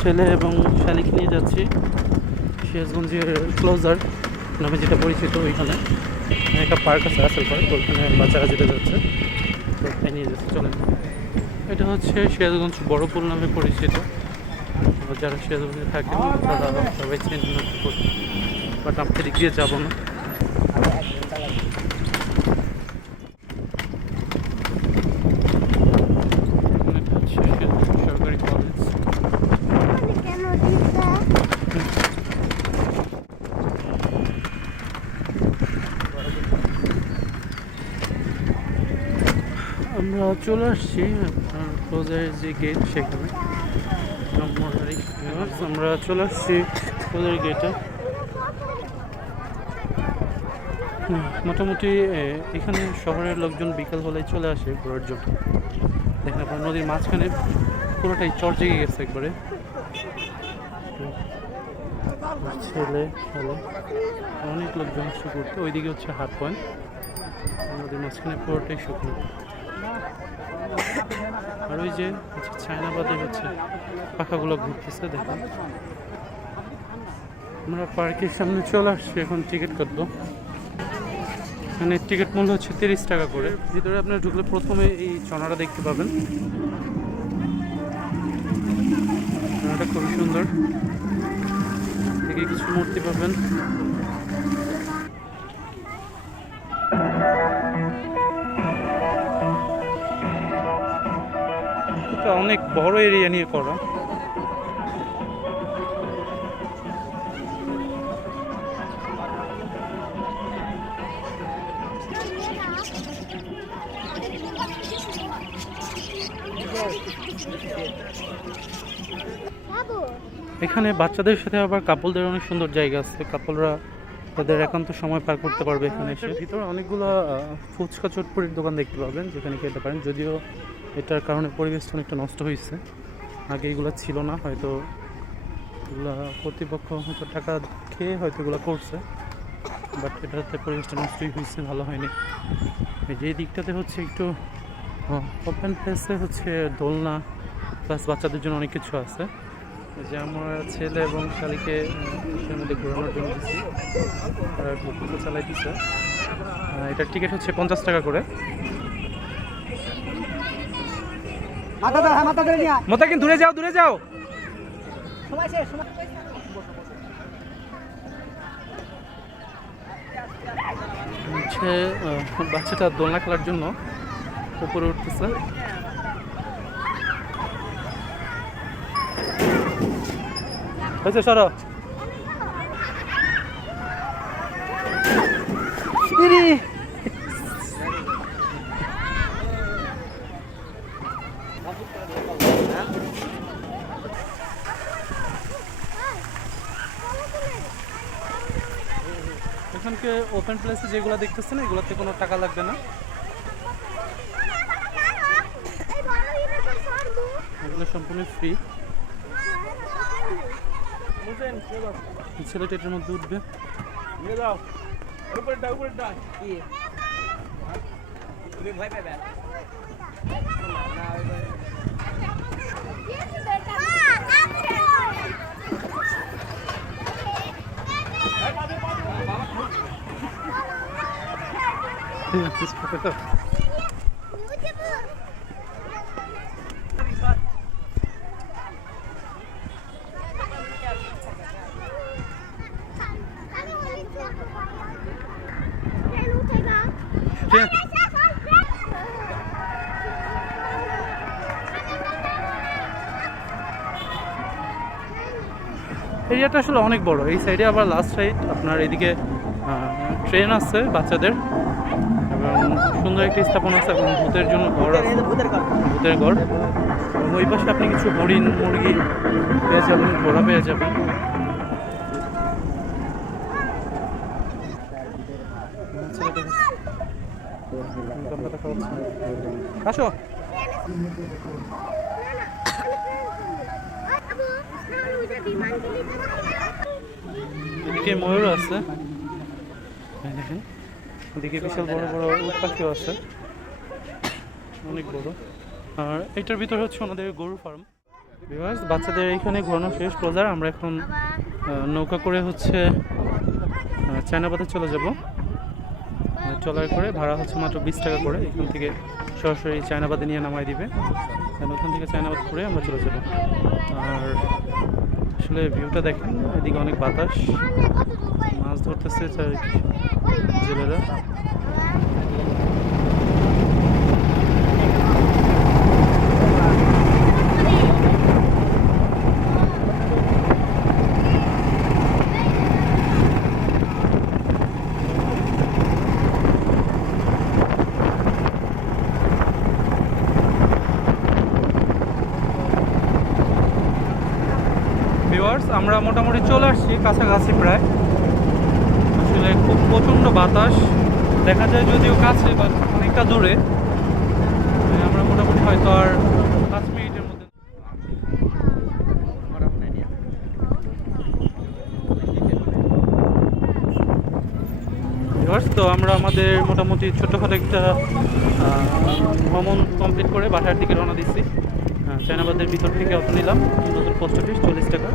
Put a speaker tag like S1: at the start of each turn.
S1: ছেলে এবং শালিক নিয়ে যাচ্ছি সিরাজগঞ্জের ক্লোজার নামে যেটা পরিচিত ওইখানে। একটা পার্ক আছে আসল পার্ক ওইখানে বাচ্চারা যেতে যাচ্ছে। তো ওখানে নিয়ে যাচ্ছে চলেন। এটা হচ্ছে সিরাজগঞ্জ বড়পুল নামে পরিচিত। যারা সিরাজগঞ্জে থাকেন তারা সবাই চেন বাট আমি দিক দিয়ে যাব না এখানে একটা হচ্ছে সিরাজগঞ্জ সরকারি কলেজ
S2: কেন দিতে
S1: আমরা চলে আসছি আপনার ক্লোজারের যে গেট সেখানে। আমরা- চলে আসছি ক্লোজার গেটে মোটামুটি এখানে শহরের লোকজন বিকাল হলেই চলে আসে ঘোরার জন্য। দেখেন আপনার নদীর মাঝখানে পুরোটাই চর জেগে গেছে একবারে। ছেলে ছেলে, অনেক লোকজন আসছে ঘুরতে। ওইদিকে হচ্ছে হাট পয়েন্ট। নদীর মাঝখানে পুরোটাই শুকনো। আর ওই যে হচ্ছে চায়নাবাদে হচ্ছে, পাখাগুলো ঘুরতেছে দেখুন আমরা পার্কের সামনে চলে আসছি, এখন টিকিট কাটবো। এখানে টিকিট মূল্য হচ্ছে তিরিশ টাকা করে। ভিতরে আপনার ঢুকলে প্রথমে এই চনাটা দেখতে পাবেন। চনাটা খুবই সুন্দর। থেকে কিছু মূর্তি পাবেন। অনেক বড় এরিয়া নিয়ে করা। এখানে বাচ্চাদের সাথে আবার কাপলদের অনেক সুন্দর জায়গা আছে। কাপলরা তাদের একান্ত সময় পার করতে পারবে এখানে এসে। ভিতরে অনেকগুলো ফুচকা চটপটির দোকান দেখতে পাবেন, যেখানে খেতে পারেন। যদিও এটার কারণে পরিবেশটা অনেকটা নষ্ট হয়েছে। আগে এগুলো ছিল না, হয়তো এগুলা কর্তৃপক্ষ হয়তো টাকা খেয়ে হয়তো এগুলো করছে বাট এটাতে পরিবেশটা নষ্টই হয়েছে, ভালো হয়নি। যে দিকটাতে হচ্ছে একটু ওপেন প্লেসে হচ্ছে দোলনা প্লাস বাচ্চাদের জন্য অনেক কিছু আছে। যে আমার ছেলে এবং শালিকে মধ্যে ঘোরানোর জন্য দিচ্ছি তারা চালাই দিচ্ছে এটার টিকিট হচ্ছে পঞ্চাশ টাকা করে। মোতাকিন দূরে যাও দূরে যাও। হচ্ছে বাচ্চাটা দোলনা খেলার জন্য উপরে উঠতেছে। হয়েছে সরো। ইরি। এখানকে ওপেন প্লেসে যেগুলো দেখতেছেন, এগুলোতে কোনো টাকা লাগবে না। এগুলো সম্পূর্ণ ফ্রি ছেলেটা এটার মধ্যে উঠবে।
S3: তুমি
S1: এরিয়াটা আসলে অনেক বড়। এই সাইডে আবার লাস্ট সাইড আপনার এদিকে ট্রেন আছে বাচ্চাদের। সুন্দর একটি স্থাপনা আছে এবং ভূতের জন্য ঘর আছে।
S3: ভূতের
S1: ঘর। এবং ওই পাশে আপনি কিছু হরিণ, মুরগি পেয়ে যাবেন ঘোড়া পেয়ে যাবেন আসো। এদিকে ময়ূর আছে। দেখেন। ওদিকে বিশাল বড় বড় উট পাখিও আছে। অনেক বড়। আর এটার ভিতর হচ্ছে আমাদের গরু ফার্ম। বাচ্চাদের এখানে ঘোরানো শেষ। ক্লোজার আমরা এখন নৌকা করে হচ্ছে চায়নাবাদে চলে যাব। চলার করে ভাড়া হচ্ছে মাত্র বিশ টাকা করে। এখান থেকে সরাসরি চায়নাবাদে নিয়ে নামাই দিবে। ওখান থেকে চায়নাবাদ করে আমরা চলে যাব। আর আসলে ভিউটা দেখেন, এদিকে অনেক বাতাস। ধরতেছে জেলেরা। ভিউয়ার্স আমরা মোটামুটি চলে আসছি কাছাকাছি প্রায়। আসলে খুব প্রচণ্ড বাতাস। দেখা যায় যদিও কাছে বা অনেকটা দূরে। আমরা মোটামুটি হয়তো আর পাঁচ মিনিটের মধ্যে তো আমরা আমাদের মোটামুটি ছোটোখাটো একটা ভ্রমণ কমপ্লিট করে বাসার দিকে রওনা দিচ্ছি। চায়নাবাদের ভিতর থেকে অত নিলাম। নতুন পোস্ট অফিস চল্লিশ টাকা।